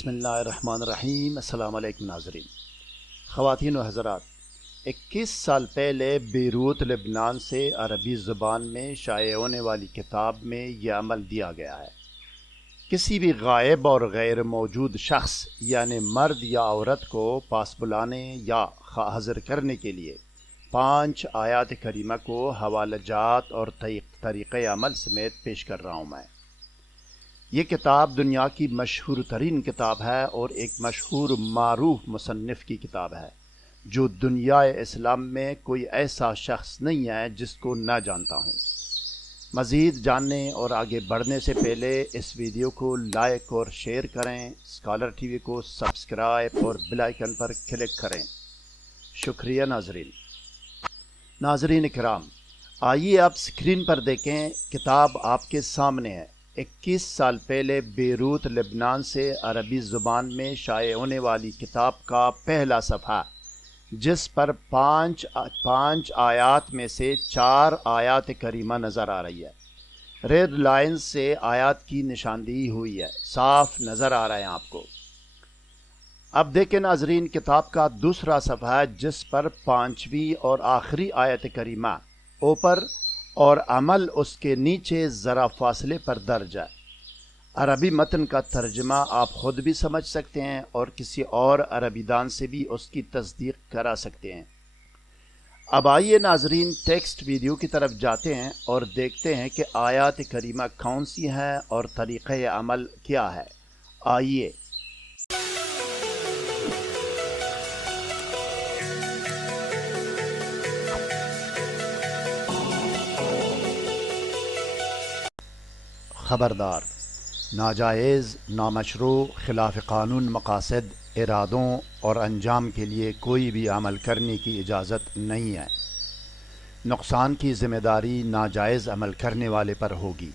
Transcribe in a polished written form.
بسم اللہ الرحمن الرحیم۔ السلام علیکم ناظرین، خواتین و حضرات، 21 سال پہلے بیروت لبنان سے عربی زبان میں شائع ہونے والی کتاب میں یہ عمل دیا گیا ہے۔ کسی بھی غائب اور غیر موجود شخص یعنی مرد یا عورت کو پاس بلانے یا حاضر کرنے کے لیے 5 آیات کریمہ کو حوالہ جات اور طریقۂ عمل سمیت پیش کر رہا ہوں میں۔ یہ کتاب دنیا کی مشہور ترین کتاب ہے اور ایک مشہور معروف مصنف کی کتاب ہے جو دنیا اسلام میں کوئی ایسا شخص نہیں ہے جس کو نہ جانتا ہوں۔ مزید جاننے اور آگے بڑھنے سے پہلے اس ویڈیو کو لائک اور شیئر کریں، اسکالر ٹی وی کو سبسکرائب اور بیل آئیکن پر کلک کریں۔ شکریہ ناظرین کرام، آئیے آپ اسکرین پر دیکھیں، کتاب آپ کے سامنے ہے۔ 21 سال پہلے بیروت لبنان سے عربی زبان میں شائع ہونے والی کتاب کا پہلا صفحہ، جس پر 5 آیات میں سے 4 آیات کریمہ نظر آ رہی ہے۔ ریڈ لائن سے آیات کی نشاندہی ہوئی ہے، صاف نظر آ رہا ہے آپ کو۔ اب دیکھیں ناظرین، کتاب کا دوسرا صفحہ جس پر 5ویں اور آخری آیت کریمہ اوپر اور عمل اس کے نیچے ذرا فاصلے پر درج ہے۔ عربی متن کا ترجمہ آپ خود بھی سمجھ سکتے ہیں اور کسی اور عربی دان سے بھی اس کی تصدیق کرا سکتے ہیں۔ اب آئیے ناظرین، ٹیکسٹ ویڈیو کی طرف جاتے ہیں اور دیکھتے ہیں کہ آیات کریمہ کون سی ہیں اور طریقۂ عمل کیا ہے۔ آئیے۔ خبردار، ناجائز، نامشروع، خلاف قانون مقاصد، ارادوں اور انجام کے لیے کوئی بھی عمل کرنے کی اجازت نہیں ہے۔ نقصان کی ذمہ داری ناجائز عمل کرنے والے پر ہوگی۔